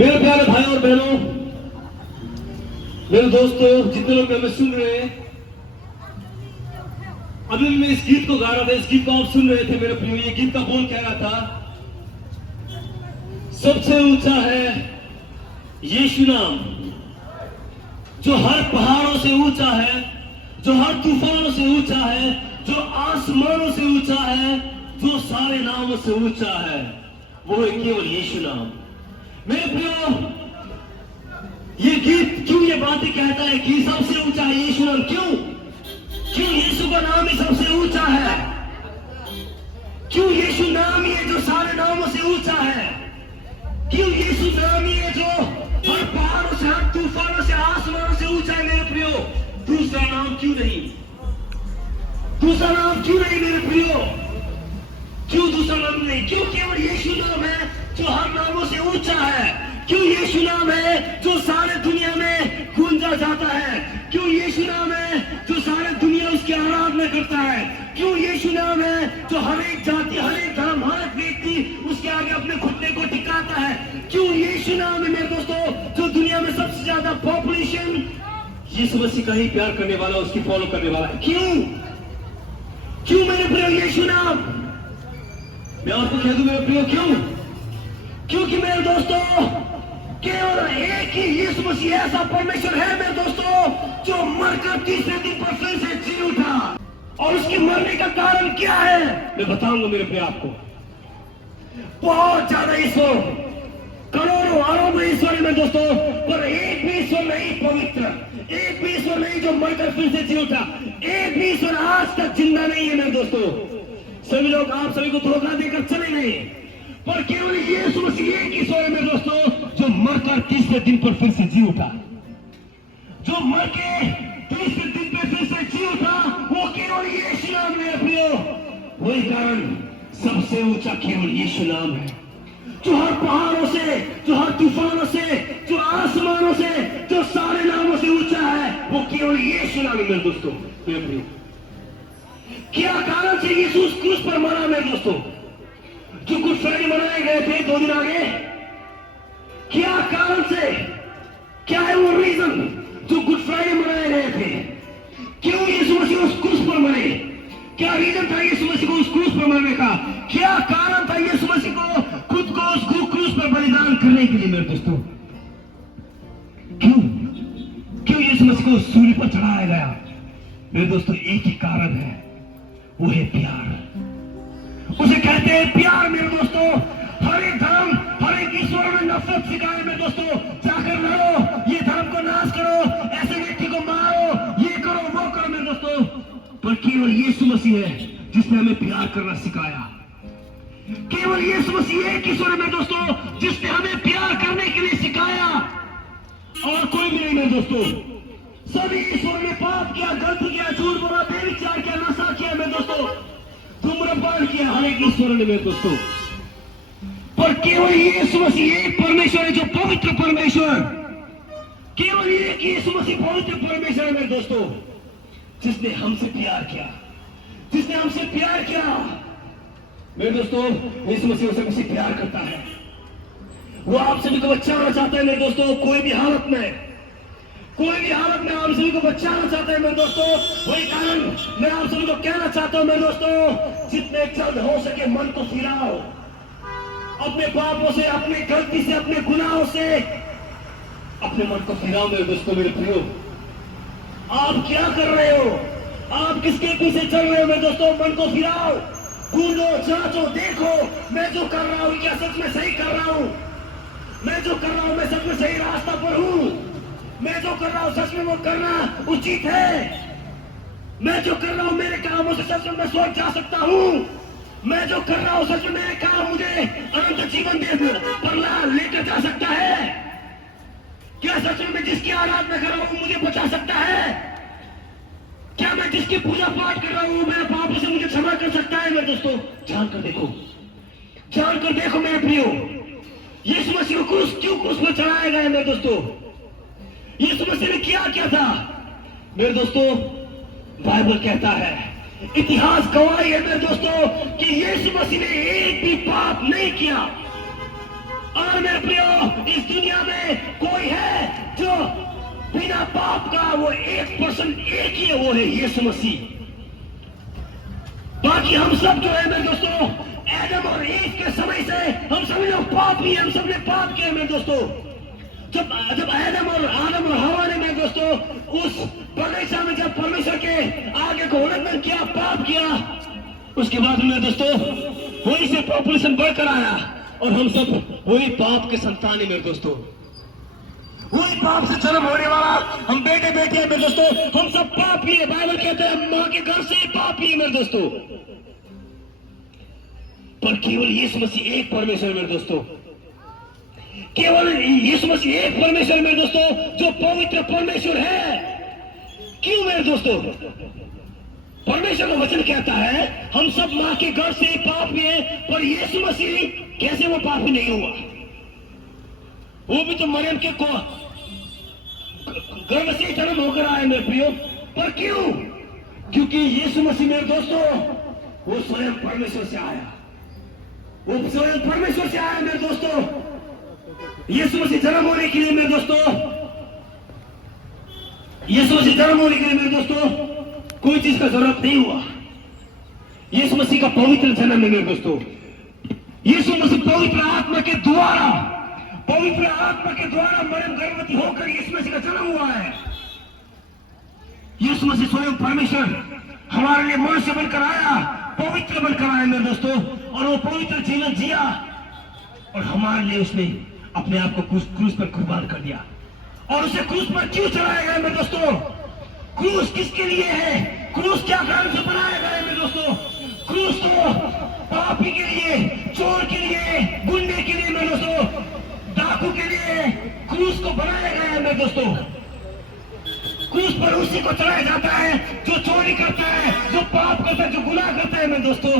मेरे प्यारे भाई और बहनों, मेरे दोस्तों, जितने लोग हमें सुन रहे हैं, अभी मैं इस गीत को गा रहा था। इस गीत को आप सुन रहे थे मेरे प्रियो। ये गीत का बोल कह रहा था, सबसे ऊंचा है यीशु नाम, जो हर पहाड़ों से ऊंचा है, जो हर तूफानों से ऊंचा है, जो आसमानों से ऊंचा है, जो सारे नामों से ऊंचा है, वो है केवल यीशु नाम। मेरे प्रियो, ये गीत क्यों ये बातें कहता है कि सबसे ऊंचा है यीशु नाम? क्यों यीशु का नाम ही सबसे ऊंचा है? क्यों यीशु नाम ही है जो सारे नामों से ऊंचा है? क्यों यीशु नाम ही है जो हर पहाड़ों से, हर तूफानों से, आसमानों से ऊंचा है? मेरे प्रियो, दूसरा नाम क्यों नहीं? दूसरा नाम क्यों नहीं मेरे प्रियो? क्यों दूसरा नाम नहीं? क्यों केवल यीशु नाम है जो हर नामों से ऊंचा है? क्यों यीशु नाम है जो सारे दुनिया में गूंजा जाता है? क्यों यीशु नाम है जो सारे दुनिया उसकी आराधना करता है? क्यों यीशु नाम है जो हर एक जाति, हर एक धर्म, हर एक व्यक्ति उसके आगे अपने घुटने को टिकाता है? क्यों यीशु नाम है मेरे दोस्तों जो दुनिया में सबसे ज्यादा पॉपुलेशन यीशु मसीह का ही प्यार करने वाला, उसकी फॉलो करने वाला है? क्यों मेरे प्रियो यीशु नाम? मैं आपको कह दूं मेरे प्रियो, क्योंकि मेरे दोस्तों, केवल एक ही यीशु मसीह ऐसा परमेश्वर है मेरे दोस्तों जो मरकर तीसरे दिन पर फिर से जी उठा। और उसके मरने का कारण क्या है मैं बताऊंगा मेरे प्रिय आपको। बहुत ज्यादा ईश्वर, करोड़ों अरबों ईश्वर है मेरे दोस्तों, पर एक भी ईश्वर नहीं पवित्र, एक भी ईश्वर नहीं जो मरकर फिर से जी उठा, एक भी ईश्वर आज तक जिंदा नहीं है मेरे दोस्तों। सभी लोग आप सभी को धोखा देकर चले गए, पर केवल यीशु मसीह एक ईश्वर है मेरे दोस्तों जो मरकर तीसरे दिन पर फिर से जी उठा। जो मर के तीसरे दिन पर फिर से जी उठा, वो केवल यीशु नाम है प्रियो। वही कारण सबसे ऊंचा केवल यीशु नाम है, जो हर पहाड़ों से, जो हर तूफानों से, जो आसमानों से, जो सारे नामों से ऊंचा है, वो केवल यीशु नाम है मेरे दोस्तों। मेरे प्रियो, क्या कारण से यीशु उस क्रूस पर मरा मेरे दोस्तों? जो गुड फ्राइडे मनाए गए थे 2 दिन आगे, क्या कारण से, क्या है वो रीजन जो गुड फ्राइडे मनाए गए थे? क्यों यीशु मसीह उस क्रूस पर मरे? क्या रीजन था यीशु मसीह को उस क्रूस पर मरने का? क्या कारण था यीशु मसीह को खुद को उस क्रूस पर बलिदान करने के लिए मेरे दोस्तों? क्यों यीशु मसीह को सूली पर चढ़ाया गया मेरे दोस्तों? एक ही कारण है, वो है प्यार। उसे कहते हैं प्यार मेरे दोस्तों। हर एक धर्म, हर एक ईश्वर में नफरत सिखाए मेरे दोस्तों। जाकर लड़ो, ये धर्म को नाश करो, ऐसे व्यक्ति को मारो, ये करो, वो करो मेरे दोस्तों। पर केवल यीशु मसीह है जिसने हमें प्यार करना सिखाया। केवल यीशु मसीह एक ईश्वर है मेरे दोस्तों जिसने हमें प्यार करने के लिए सिखाया, और कोई भी नहीं मेरे दोस्तों। सभी ईश्वर ने पाप किया, गलती किया, झूठ बोला, बेविचार किया, नशा किया मेरे दोस्तों, धूम्रपान किया, हर एक ईश्वर ने मेरे दोस्तों। पर केवल यीशु मसीह एक परमेश्वर है जो पवित्र परमेश्वर, केवल एक यीशु मसीह पवित्र परमेश्वर है मेरे दोस्तों, जिसने हमसे प्यार किया, जिसने हमसे प्यार किया मेरे दोस्तों। यीशु मसीह सबसे प्यार करता है, वो आप सभी को बचाना चाहता है मेरे दोस्तों। कोई भी हालत में आप सभी को बचाना चाहते हैं मेरे दोस्तों। वही कारण मैं आप सभी को कहना चाहता हूं मेरे दोस्तों, जितने जल्द हो सके मन को फिराओ अपने पापों से, अपनी गलती से, अपने गुनाहों से, अपने मन को फिराओ मेरे दोस्तों। मेरे प्रियो, आप क्या कर रहे हो? आप किसके पीछे चल रहे हो मेरे दोस्तों? मन को फिराओ, ढूंढो, जांचो, देखो मैं जो कर रहा हूं क्या सच में सही कर रहा हूं? मैं जो कर रहा हूं मैं सच में सही रास्ता पर हूं? मैं जो कर रहा हूं सच में वो करना उचित है? मैं जो कर रहा हूं मेरे कामों से सच में मैं स्वर्ग जा सकता हूं? मैं जो कर रहा हूं सच में मेरे काम मुझे अनंत जीवन दे पर लेकर जा सकता है? क्या सच में मैं जिसकी आराधना कर रहा हूं मुझे बचा सकता है? क्या मैं जिसकी पूजा पाठ कर रहा हूं मेरे पापों से मुझे क्षमा कर सकता है मेरे दोस्तों? जानकर देखो मेरे प्रियो, यीशु मसीह को क्रूस पर चढ़ाया गया मेरे दोस्तों। यीशु मसीह ने क्या था मेरे दोस्तों? बाइबल कहता है, इतिहास गवाही है मेरे दोस्तों कि यीशु मसीह ने एक भी पाप नहीं किया। और मेरे प्रियो, इस दुनिया एक ही है, वो है यीशु मसीह। बाकी हम सब जो है मेरे दोस्तों, आदम और ईव के समय से हम सभी लोग पापी हैं, हम सब ने पाप किया मेरे दोस्तों। जब आदम और हवा ने मेरे दोस्तों उस बगीचा में जब परमेश्वर के आगे को उल्लंघन किया, पाप किया, उसके बाद मेरे दोस्तों वही से पॉपुलेशन बढ़कर आया और हम सब वही पाप के संतान है मेरे दोस्तों। वही पाप से जन्म होने वाला हम बेटे बेटे हैं मेरे दोस्तों, हम सब पापी है। बाइबल कहते हैं मां के घर से ही पापी है मेरे दोस्तों। पर केवल यीशु मसीह एक परमेश्वर मेरे दोस्तों, केवल यीशु मसीह एक परमेश्वर मेरे दोस्तों, जो पवित्र परमेश्वर है। क्यों मेरे दोस्तों? परमेश्वर का वचन कहता है हम सब मां के घर से पापी है, पर यीशु मसीह कैसे वो पापी नहीं हुआ? वो भी तो मरियम के गर्भ से जन्म होकर आए मेरे प्रियो। पर क्यों? क्योंकि यीशु मसीह मेरे दोस्तों वो स्वयं परमेश्वर से आया, वो स्वयं परमेश्वर से आया मेरे दोस्तों। यीशु मसीह जन्म होने के लिए मेरे दोस्तों, यीशु मसीह जन्म होने के लिए मेरे दोस्तों कोई चीज का जरूरत नहीं हुआ। यीशु मसीह का पवित्र जन्म है मेरे दोस्तों। यीशु मसीह पवित्र आत्मा के द्वारा मरियम गर्भवती होकर यीशु मसीह का जन्म हुआ है। यीशु मसीह स्वयं परमेश्वर हमारे लिए मनुष्य बनकर आया, पवित्र बनकर आया मेरे दोस्तों, और वो पवित्र जीवन जिया और हमारे लिए उसने अपने आप को क्रूस पर कुर्बान कर दिया। और उसे क्रूस पर क्यों चढ़ाया गया मेरे दोस्तों? क्रूस किसके लिए है? क्रूस क्या कारण से बनाया गया है मेरे दोस्तों? क्रूस तो पापी के लिए, चोर के लिए, गुंडे के लिए मेरे दोस्तों, डाकू के लिए क्रूस को बनाया गया है मेरे दोस्तों। क्रूस पर उसी को चढ़ाया जाता है जो चोरी करता है, जो पाप करता है, जो गुनाह करता है मेरे दोस्तों।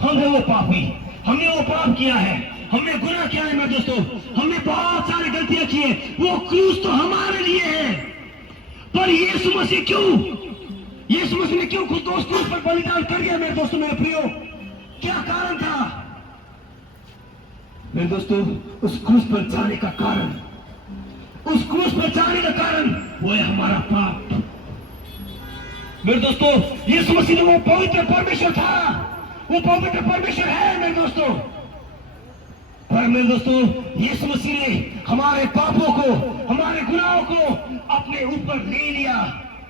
हम है वो पापी, हमने वो पाप किया है, हमने गुनाह किया है मेरे दोस्तों, हमने बहुत सारी गलतियां की है। वो क्रूस तो हमारे लिए है, पर यीशु मसीह ने क्यों खुद को उस क्रूस पर बलिदान कर दिया मेरे दोस्तों, मेरे प्रियो? क्या कारण था मेरे दोस्तों? उस क्रूस पर जाने का कारण, वो है हमारा पाप मेरे दोस्तों। यीशु मसीह वो पवित्र परमेश्वर था, वो पवित्र परमेश्वर है मेरे दोस्तों। पर मेरे दोस्तों यीशु मसीह ने हमारे पापों को, हमारे गुनाहों को अपने ऊपर ले लिया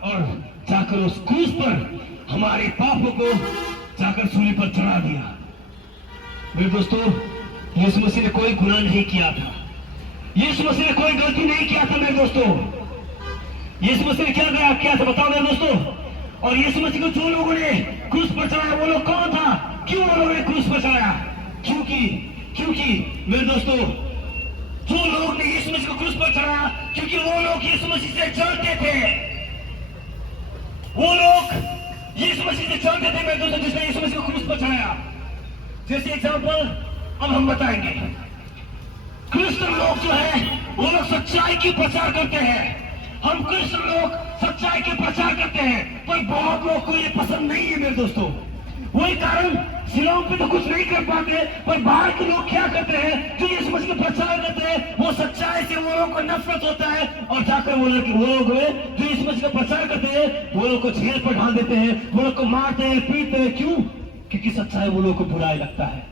और जाकर उस क्रूस पर हमारे पापों को जाकर सूली पर चढ़ा दिया मेरे दोस्तों। यीशु मसीह ने कोई गुनाह नहीं किया था, यीशु मसीह ने कोई गलती नहीं किया था मेरे दोस्तों। यीशु मसीह ने क्या किया था बताओ मेरे दोस्तों? और यीशु मसीह को जो लोगों ने क्रूस पर चढ़ाया वो लोग कौन था? क्यों वो लोगों ने क्रूस पर चढ़ाया? क्योंकि मेरे दोस्तों जो लोग ने यीशु मसीह को क्रूस पर चढ़ाया, क्योंकि वो लोग यीशु मसीह से जलते थे। वो लोग यीशु मसीह से जलते थे मेरे दोस्तों, जिसने यीशु मसीह को क्रूस पर चढ़ाया। जैसे एग्जाम्पल अब हम बताएंगे, क्रिश्चियन लोग जो है वो लोग सच्चाई की प्रचार करते हैं। हम क्रिश्चियन लोग सच्चाई के प्रचार करते हैं, पर बहुत लोग को ये पसंद नहीं है मेरे दोस्तों। वही कारण सिलों पे तो कुछ नहीं कर पाते, पर बाहर के लोग क्या करते हैं? जो यीशु मसीह का प्रचार करते हैं, वो सच्चाई से वो लोग को नफरत होता है और जाकर वो लोग जो यीशु मसीह का प्रचार करते हैं वो लोग को जेल पर डाल देते हैं, वो लोग को मारते हैं, पीटते हैं। क्यों? क्योंकि सच्चाई वो लोग को बुराई लगता है।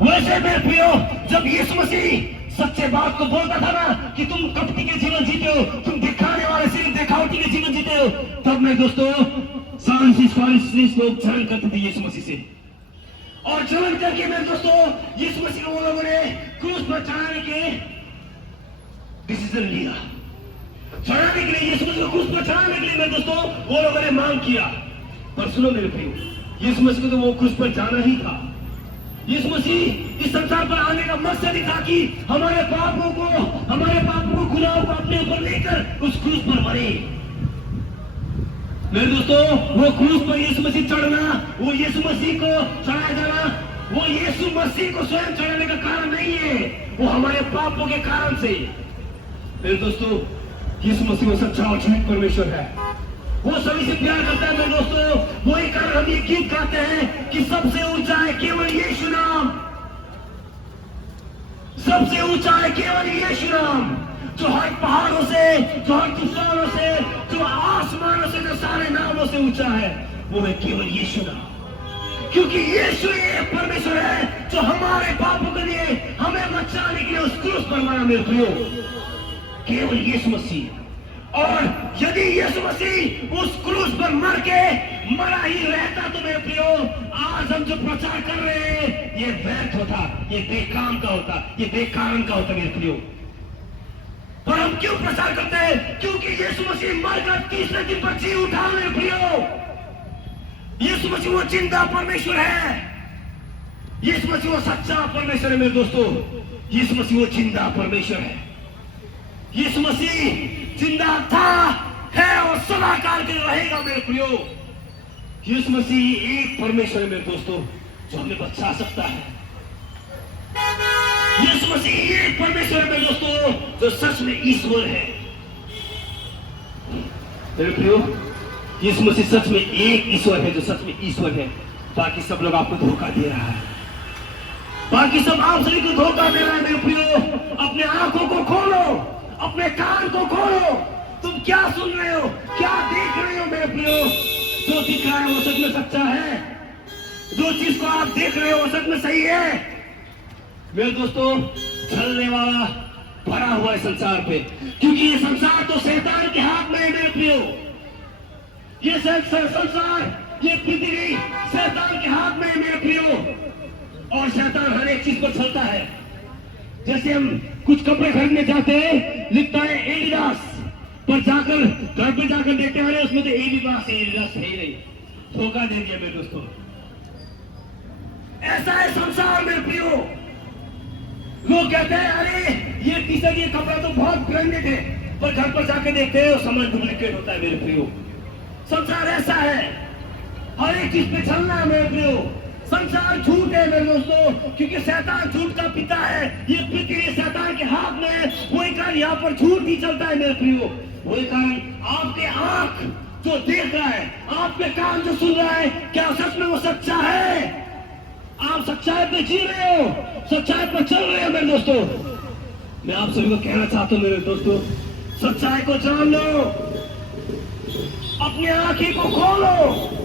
वैसे मेरे प्रियो, जब यीशु मसीह सच्चे बात को बोलता था ना कि तुम कपटी के जीवन जीते हो, तुम दिखाने वाले सिर्फ दिखावटी के जीवन जीते हो, तब मेरे दोस्तों फरीसी लोग जलन करते थे यीशु मसीह से। और जलन करके मेरे दोस्तों यीशु मसीह को वो लोगों ने क्रूस पर चढ़ाने के डिसीजन लिया। चढ़ाने के लिए, यीशु मसीह को क्रूस पर चढ़ाने के लिए मेरे दोस्तों वो लोगों ने मांग किया। पर सुनो मेरे प्रियो, यीशु मसीह को तो वो क्रूस पर जाना ही था। यीशु मसीह इस संसार पर आने का मकसद ही था कि हमारे पापों को, गुनाहों को अपने ऊपर लेकर उस क्रूस पर मरे। मेरे दोस्तों वो क्रूस पर यीशु मसीह चढ़ना, वो यीशु मसीह को चढ़ाया जाना, वो यीशु मसीह को स्वयं चढ़ाने का कारण नहीं है, वो हमारे पापों के कारण से। मेरे दोस्तों यीशु मसीह वो सच्चा और झूठ परमेश्वर है, वो सभी से प्यार करता है मेरे दोस्तों। वही कारण हम ये गीत गाते हैं कि सबसे ऊंचा है केवल यीशु नाम, सबसे ऊंचा है केवल यीशु नाम। जो हर पहाड़ों से, जो हर तूफानों से, जो आसमानों से, जो सारे नामों से ऊंचा है, वो है केवल यीशु नाम। क्योंकि यीशु ये परमेश्वर है जो हमारे पापों के लिए, हमें बचाने के लिए उस क्रूस पर मरा मेरे प्रियो, केवल यीशु मसीह। और यदि यीशु मसीह उस क्रूस पर मर के मरा ही रहता तो मेरे प्रियो, आज हम जो प्रचार कर रहे हैं ये व्यर्थ होता, ये बेकाम का होता, ये बेकारण का होता मेरे प्रियो। पर हम क्यों प्रचार करते हैं? क्योंकि यीशु मसीह मरकर तीसरे दिन पर जी उठा मेरे प्रियो। यीशु मसीह वो जिंदा परमेश्वर है, यीशु मसीह वो सच्चा परमेश्वर है मेरे दोस्तों। यीशु मसीह वो जिंदा परमेश्वर है। यीशु मसीह जिंदा था, है और सदा काल के लिए रहेगा मेरे प्रियो। यीशु मसीह एक परमेश्वर है मेरे दोस्तों जो हमें बचा सकता है। यीशु मसीह एक परमेश्वर है मेरे दोस्तों जो सच में ईश्वर है मेरे प्रियो। यीशु मसीह सच में एक ईश्वर है जो सच में ईश्वर है। बाकी सब लोग आपको धोखा दे रहा है, बाकी सब आप सभी को धोखा दे रहा है मेरे प्रियो। अपने आंखों को खोलो, अपने कान को खोलो, तुम क्या सुन रहे हो, क्या देख रहे हो मेरे प्रियो? जो दिख रहा है वो सच में सच्चा है, जो चीज को आप देख रहे हो वो सच में सही है मेरे दोस्तों। चलने वाला भरा हुआ है संसार पे, क्योंकि ये संसार तो शैतान के हाथ में है मेरे प्रियो। ये संसार, ये पृथ्वी शैतान के हाथ में है मेरे प्रियो। और शैतान हर एक चीज पर चलता है। जैसे हम कुछ कपड़े खरीदने जाते हैं, लिखता है एडिडास, पर जाकर घर पे जाकर देखते हैं उसमें तो एडिडास है ही नहीं, धोखा दे दिया मेरे दोस्तों। ऐसा है संसार मेरे प्रियो। लोग कहते हैं अरे ये टी शर्ट, ये कपड़ा तो बहुत ब्रांडेड है, पर घर पर जाकर देखते हैं सामान डुप्लीकेट होता है मेरे प्रियो। संसार ऐसा है, हर एक चीज पे चलना है मेरे प्रियो। संसार झूठ है मेरे दोस्तों, क्योंकि शैतान झूठ का पिता है। ये पृथ्वी शैतान के हाथ में है, वही कारण यहाँ पर झूठ ही चलता है मेरे प्रियो। वही कारण आपके आंख जो देख रहा है, आपके कान जो सुन रहा है, क्या सच में वो सच्चा है? आप सच्चाई पे जी रहे हो, सच्चाई पर चल रहे हो मेरे दोस्तों। मैं आप सभी को कहना चाहता हूँ मेरे दोस्तों, सच्चाई को जान लो, अपनी आंखें को खोलो।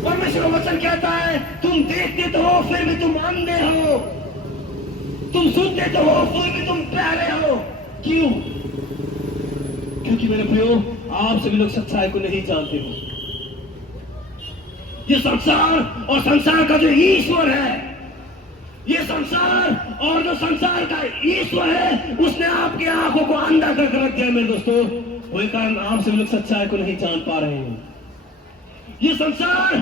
परमेश्वर का वचन कहता है तुम देखते तो हो फिर भी तुम अंधे हो, तुम सुनते तो हो फिर भी तुम बहरे हो। क्यों? क्योंकि मेरे प्रियो आप सभी लोग सच्चाई को नहीं जानते हो। ये संसार और संसार का जो ईश्वर है, ये संसार और जो संसार का ईश्वर है, उसने आपकी आंखों को अंधा कर रख दिया मेरे दोस्तों। वही कारण आप सभी लोग सच्चाई को नहीं जान पा रहे हैं। ये संसार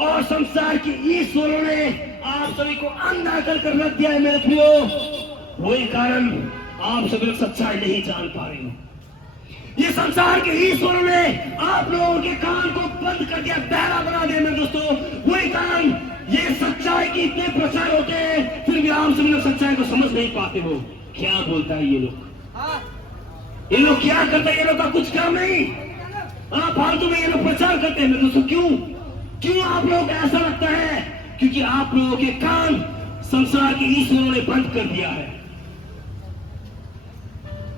और संसार के ईश्वरों ने आप सभी को अंधा कर रख दिया है मेरे प्रियो। वही कारण आप सभी लोग सच्चाई नहीं जान पा रहे हो। ये संसार के ईश्वरों ने आप लोगों के कान को बंद कर दिया, बहरा बना दिया मेरे दोस्तों। वही कारण ये सच्चाई की इतने प्रचार होते हैं, फिर भी आप सभी लोग सच्चाई को समझ नहीं पाते हो। क्या बोलता है ये लोग, ये लोग क्या करते हैं? ये लोग का कुछ काम नहीं, फालतू में ये लोग प्रचार करते हैं मेरे दोस्तों। क्यों आप लोग ऐसा लगता है? क्योंकि आप लोगों के कान संसार के ईश्वरों ने बंद कर दिया है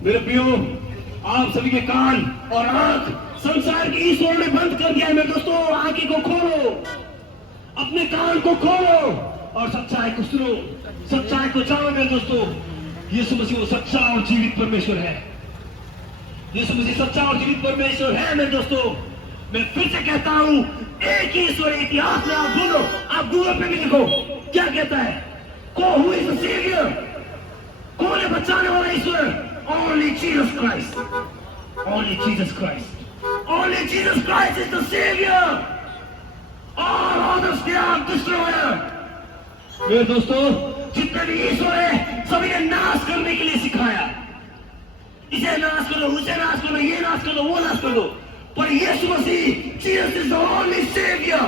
मेरे प्रियो। आप सभी के कान और आंख संसार के ईश्वरों ने बंद कर दिया है मेरे दोस्तों। आंखें को खोलो, अपने कान को खोलो और सच्चाई को सुनो, सच्चाई को जानो मेरे दोस्तों। यीशु मसीह वो सच्चा और जीवित परमेश्वर है। यीशु मसीह सच्चा और जीवित परमेश्वर है मेरे दोस्तों। मैं फिर से कहता हूं, एक ही ईश्वर है। इतिहास में आप बोलो, आप गूगल पे भी लिखो, क्या कहता है? Who is the saviour? कौन है बचाने वाला ईश्वर? Only Jesus Christ. Only Jesus Christ. Only Jesus Christ is the Savior. All others they are destroyer. मेरे दोस्तों, जितने भी ईश्वर है सभी ने नाश करने के लिए सिखाया। इसे नाश करो, उसे नाश करो, ये नाश करो, वो नाश करो। पर यीशु मसीह, Jesus is the only Savior.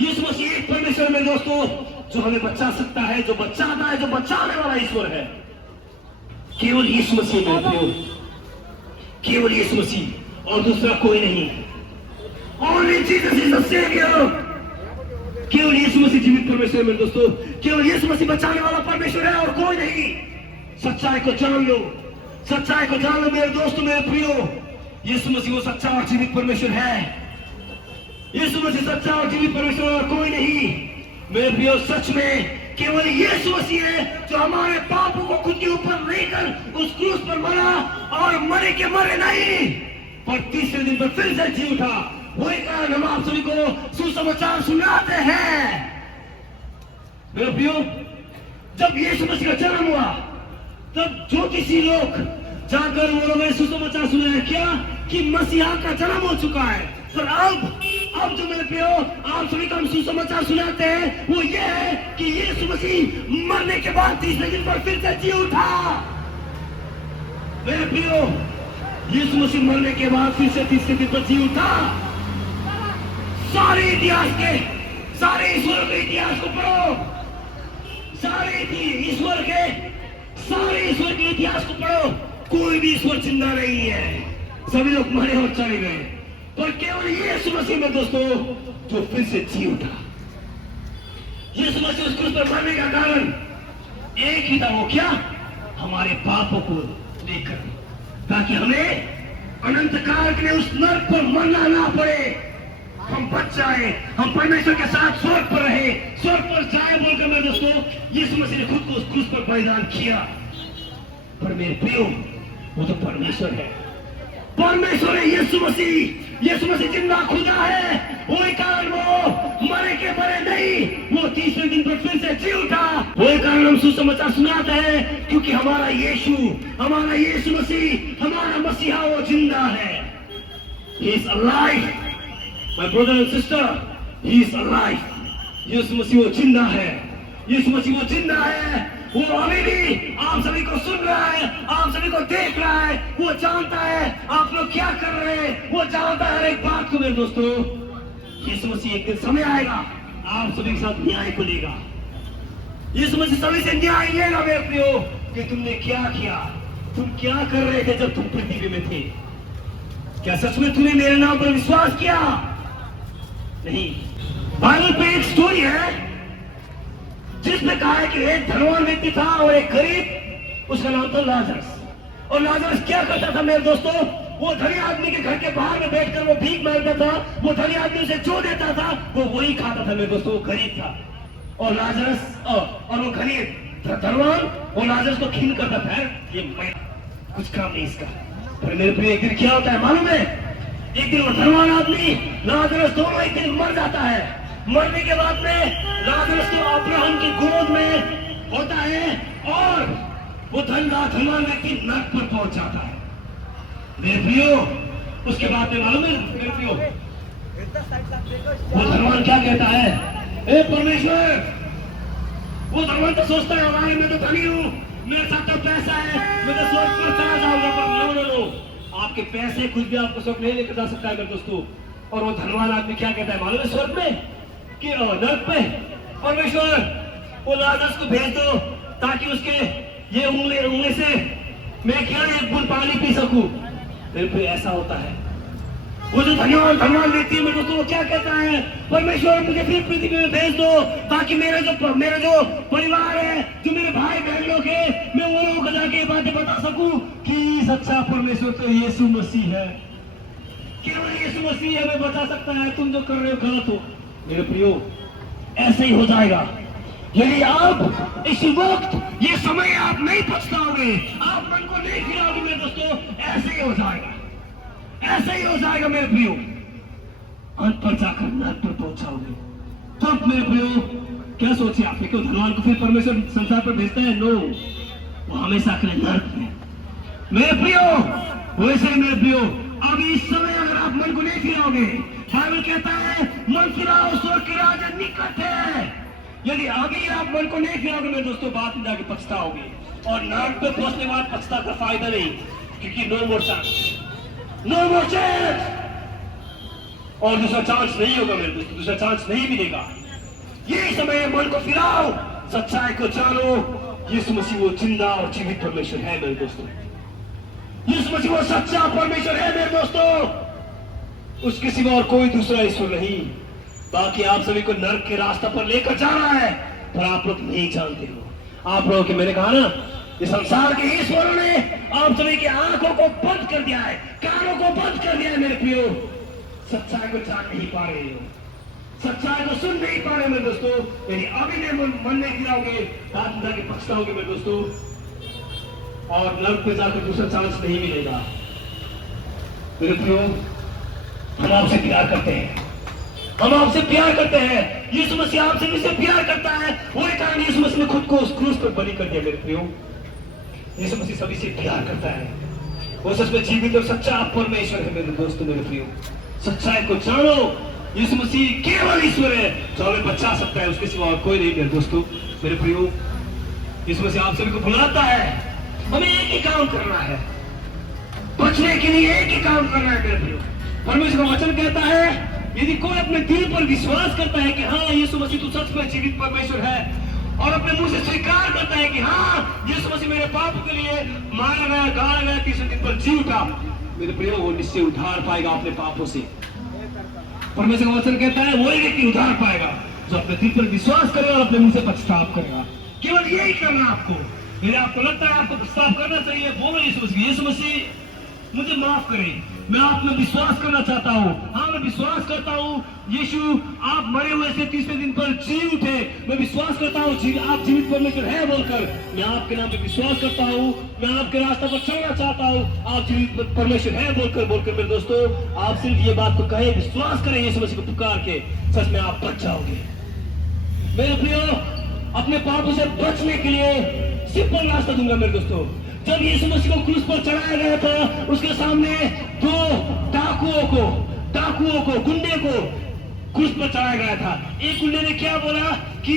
यीशु मसीह एक परमेश्वर मेरे दोस्तों जो हमें बचा सकता है, जो बचाता है, जो बचाने वाला ईश्वर है। केवल यीशु मसीह मेरे प्रियो, केवल यीशु मसीह और दूसरा कोई नहीं। Only Jesus is the Savior. केवल यीशु मसीह जीवित परमेश्वर मेरे दोस्तों, केवल यीशु मसीह बचाने वाला परमेश्वर है और कोई नहीं। सच्चाई को जान लो, सच्चाई को जान लो मेरे दोस्तों, मेरे प्रियो, यीशु मसीह वो सच्चा और जीवित परमेश्वर है। यीशु मसीह सच्चा और जीवित परमेश्वर और कोई नहीं। मेरे प्रियो, सच में केवल यीशु मसीह है जो हमारे पापों को खुद के ऊपर लेकर उस क्रूस पर मरा और मरे के मरे नहीं, पर तीसरे दिन पर फिर से जी उठा। वही कारण हम आप सभी को सुसमाचार सुनाते हैं। मेरे प्रियो, जब यीशु मसीह का जन्म हुआ तब ज्योतिषी लोग जाकर वो लोग सुसमाचार सुनाया क्या कि मसीहा का जन्म हो चुका है। पर अब जो मेरे प्रियो आप सभी को हम सुसमाचार सुनाते हैं वो ये है कि यीशु मसीह मरने के बाद तीसरे दिन पर फिर से जी उठा। मेरे प्रियो, यीशु मसीह मरने के बाद फिर से तीसरे दिन पर जी उठा। सारे इतिहास के, सारे ईश्वर के इतिहास को पढ़ो, सारे ईश्वर के इतिहास को पढ़ो, कोई भी ईश्वर जिंदा नहीं है, सभी लोग मरे और चले गए, पर केवल यीशु मसीह में दोस्तों जो फिर से जी उठा। यीशु मसीह उस क्रूस पर मरने का कारण एक ही था, वो क्या? हमारे पापों को लेकर, ताकि हमें अनंत काल के लिए उस नरक पर मरना ना पड़े, हम बच जाए, हम परमेश्वर के साथ स्वर्ग पर रहे, स्वर्ग पर जाए बोलकर मेरे दोस्तों यीशु मसीह ने खुद को उस क्रूस पर बलिदान किया। पर मेरे प्रियो, वो तो परमेश्वर है, परमेश्वर है यीशु मसीह जिंदा खुदा है। वही कारण वो मरे के मरे नहीं, वो तीसरे दिन पर फिर से जी उठा। वही कारण हम सुसमाचार सुनाते हैं, क्योंकि हमारा यीशु मसीह, हमारा मसीहा वो जिंदा है। He is alive, my brother and sister, he is alive। यीशु मसीह वो जिंदा है, यीशु मसीह वो जिंदा है। वो अभी भी आप सभी को सुन रहा है, आप सभी को देख रहा है, वो जानता है आप लोग क्या कर रहे हैं, वो जानता है हर एक बात को। मेरे दोस्तों, यीशु मसीह एक दिन समय आएगा, आप सभी के साथ न्याय को लेगा। यीशु मसीह सभी से न्याय लेगा मेरे प्रियो, कि तुमने क्या किया, तुम क्या कर रहे थे जब तुम पृथ्वी में थे। क्या सच में तूने मेरे नाम पर विश्वास किया? नहीं। बाइबल पे एक स्टोरी है जिसमें कहा है कि एक धनवान व्यक्ति था और एक गरीब, उसका नाम था लाजरस। और लाजरस क्या करता था मेरे दोस्तों? वो धनी आदमी के घर के बाहर में बैठकर वो भीख मांगता था, वो धनी आदमी उसे जो देता था वो वही खाता था मेरे दोस्तों। वो गरीब था और लाजरस और वो गरीब धनवान और लाजरस को खीन करता था, ये मैं कुछ काम नहीं इसका। पर मेरे प्रिय, एक दिन क्या होता है मालूम है? एक दिन वो धनवान आदमी लाजरस दोनों एक दिन मर जाता है। मरने के बाद में लाजरस तो अब्राहम की गोद में होता है और वो धनवान व्यक्ति नरक पर पहुंच जाता है। मेरे प्रियो, उसके बाद में मालूम है मेरे प्रियो, वो धनवान क्या कहता है? ए परमेश्वर! वो धनवान तो सोचता है हमारे मैं तो धनी हूँ, मेरे साथ तो पैसा है, मैं तो स्वर्ग पर चला जाऊंगा। पर नो, आपके पैसे कुछ भी आपको स्वर्ग नहीं लेकर जा सकता है मेरे दोस्तों। और वो धनवान आदमी क्या कहता है मालूम है स्वर्ग में कि नरक पे? परमेश्वर, वो लाजरस को भेज दो ताकि उसके ये उंगली से मैं क्या एक बूंद पानी पी सकूं। फिर ऐसा होता है। वो जो धनवान व्यक्ति है मेरे दोस्तों, वो क्या कहता है? परमेश्वर, मुझे फिर पृथ्वी में भेज दो ताकि मेरा जो परिवार है, जो मेरे भाई बहन लोग हैं, मैं वो लोगों को जाके बातें बता सकूं कि सच्चा परमेश्वर तो यीशु मसीह है, केवल यीशु मसीह हमें बचा सकता है, तुम जो कर रहे हो गलत हो। मेरे प्रियो, ऐसे ही हो जाएगा यदि आप इस वक्त ये समय आप नहीं पछताओगे, आप मन को नहीं फिराओगे मेरे दोस्तों, ऐसे ही हो जाएगा, ऐसे ही हो जाएगा मेरे प्रियो। अंत पर जाकर नरक पर पहुंचाओगे। तब मेरे प्रियो क्या सोचे आप? क्यों धनवान को फिर परमेश्वर संसार पर भेजता है? नो, वो हमेशा के लिए नरक में। मेरे प्रियो, वैसे ही मेरे प्रियो, अभी इस समय अगर आप मन को नहीं फिराओगे, बाइबल कहता है मन फिराओ, स्वर्ग के राज्य निकट है। यदि अभी आप मन को नहीं फिराओगे मेरे दोस्तों, बाद में जाके पछताओगे, और नरक पे पहुंचने के बाद पछता का फायदा नहीं, क्योंकि no more chance, no more chance. और दूसरा चांस नहीं होगा मेरे दोस्तों, दूसरा चांस नहीं मिलेगा। यही समय मन को फिराओ, सच्चाई को जानो। यीशु मसीह वो जिंदा और जीवित परमेश्वर है मेरे दोस्तों। यीशु मसीह वो सच्चा परमेश्वर है मेरे दोस्तों। उसके सिवा और कोई दूसरा ईश्वर नहीं। बाकी आप सभी को नरक के रास्ते पर लेकर जा रहा है, पर आप लोग नहीं जानते हो। आप लोगों के, मैंने कहा ना, ये संसार के ईश्वरों ने आप सभी की आंखों को बंद कर दिया है, कानों को बंद कर दिया है मेरे प्रियो। सच्चाई को जान नहीं पा रहे हो, सच्चाई को सुन नहीं पा रहे मेरे दोस्तों। यदि अभी ने मन में गिराओगे, रात में जाके पछताओगे मेरे दोस्तों, और नर्क पे जाकर दूसरा चांस नहीं मिलेगा मेरे प्रियो। हम आपसे प्यार करते हैं, हम आपसे प्यार करते हैं। यीशु मसीह आपसे किससे प्यार करता है, वही कारण यीशु मसीह ने खुद को उस क्रूस पर बलि कर दिया मेरे प्रियो। यीशु मसीह सभी से प्यार करता है, वो सच में जीवित और सच्चा परमेश्वर है मेरे दोस्तों मेरे प्रियो। सच्चाई को जानो, यीशु मसीह केवल ईश्वर है जो हमें बचा सकता है, उसके सिवा और कोई नहीं मेरे दोस्तों मेरे प्रियो। यीशु मसीह आप सभी को बुलाता है, हमें एक ही काम करना है, बचने के लिए एक ही काम करना है मेरे प्रियो। परमेश्वर का वचन कहता है, यदि कोई अपने दिल पर विश्वास करता है कि हाँ यीशु मसीह तो सच में जीवित परमेश्वर है, और अपने मुंह से स्वीकार करता है कि हाँ यीशु मसीह मेरे पाप के लिए मारा गया, गाड़ा गया, तीसरे दिन पर जी उठा, मेरे प्रियो वो निश्चय उद्धार पाएगा अपने पापों से। परमेश्वर का वचन कहता है वही व्यक्ति उद्धार पाएगा जो अपने दिल पर विश्वास करेगा और अपने मुंह से पछतावा करेगा। केवल यही करना आपको। यदि आपको लगता है आपको पछतावा करना चाहिए, बोलो यीशु मसीह मुझे माफ करें, मैं आप में विश्वास करना चाहता हूँ। हाँ मैं विश्वास करता हूँ यीशु आप मरे हुए से तीसरे दिन पर जी उठे, मैं विश्वास करता हूँ आप जीवित परमेश्वर है बोलकर मैं आपके नाम पे विश्वास करता हूँ, मैं आपके रास्ते पर चलना चाहता हूँ, आप जीवित परमेश्वर है बोलकर मेरे दोस्तों आप सिर्फ ये बात को कहे, विश्वास करें यीशु मसीह को पुकार के, सच में आप बच जाओगे मेरे प्रियो। अपने पापों से बचने के लिए सिंपल रास्ता दूंगा मेरे दोस्तों। जब यीशु मसीह को क्रूस पर चढ़ाया गया था, उसके सामने दो डाकुओं को गुंडे को क्रूस पर चढ़ाया गया था। एक गुंडे ने क्या बोला कि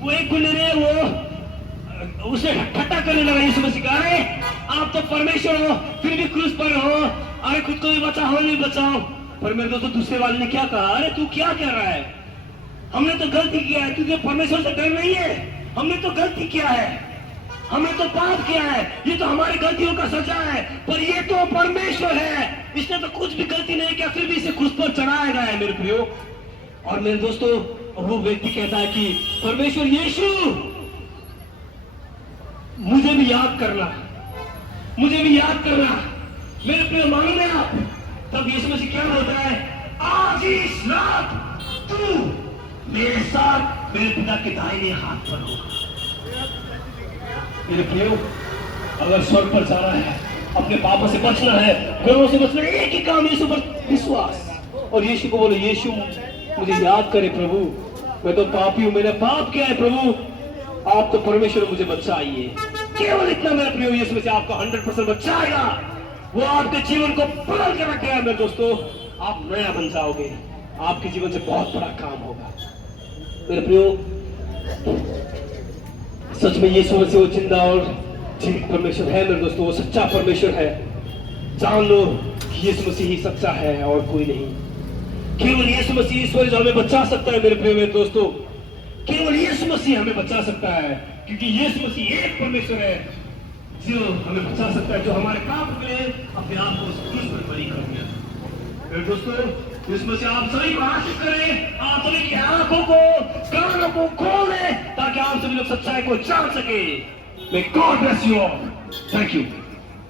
वो एक गुंडे ने वो उसे ठट्टा करने लगा यीशु मसीह का, अरे आप तो परमेश्वर हो फिर भी क्रूस पर हो, अरे खुद को भी बचाओ नहीं बचाओ। पर मेरे दोस्तों दूसरे वाले ने क्या कहा, अरे तू क्या कह रहा है, हमने तो गलती किया है, तुझे परमेश्वर से डर नहीं है, हमने तो गलती किया है, हमने तो पाप किया है, ये तो हमारी गलतियों का सजा है, पर ये तो परमेश्वर है, इसने तो कुछ भी गलती नहीं किया फिर भी इसे क्रूस पर चढ़ाया गया है मेरे प्रियो। और मेरे दोस्तों वो व्यक्ति कहता है कि परमेश्वर यीशु मुझे भी याद करना मेरे प्रियो। मालूम है आप तब यीशु मसीह क्या बोलता है, आज इस रात तू मेरे साथ मेरे पिता के दाहिने हाथ पर होगा। मेरे प्रियो अगर स्वर्ग पर जाना है, अपने पापों से बचना है, गुनाहों से बचना है, एक ही काम यीशु पर विश्वास, और यीशु को बोलो यीशु मुझे याद करे प्रभु, मैं तो पापी हूं, मैंने पाप किया है प्रभु, आप तो परमेश्वर मुझे बचाइए। केवल इतना मेरे प्रियो यीशु मसीह आपको 100% बचाएगा, वो आपके जीवन को बदल के रखेगा मेरे दोस्तों, आप नया बन जाओगे, आपके जीवन से बहुत बड़ा काम होगा मेरे प्रियो। सच में यीशु मसीह वो जिंदा और जीवित परमेश्वर है मेरे दोस्तों, वो सच्चा परमेश्वर है। जान लो कि यीशु मसीह ही सच्चा है और कोई नहीं। केवल यीशु मसीह ईश्वर जो हमें बचा सकता है मेरे प्रिय मेरे दोस्तों, केवल यीशु मसीह हमें बचा सकता है, क्योंकि यीशु मसीह एक परमेश्वर है जो हमें बचा सकता है, जो हमारे पाप के लिए अपने आप को उस क्रूस पर बलि कर दिया मेरे दोस्तों। इसमें से आप सभी को आशीष करें, आप सभी की आंखों को कानों को खोलें ताकि आप सभी लोग सच्चाई को जान सके। May God bless you all. Thank you.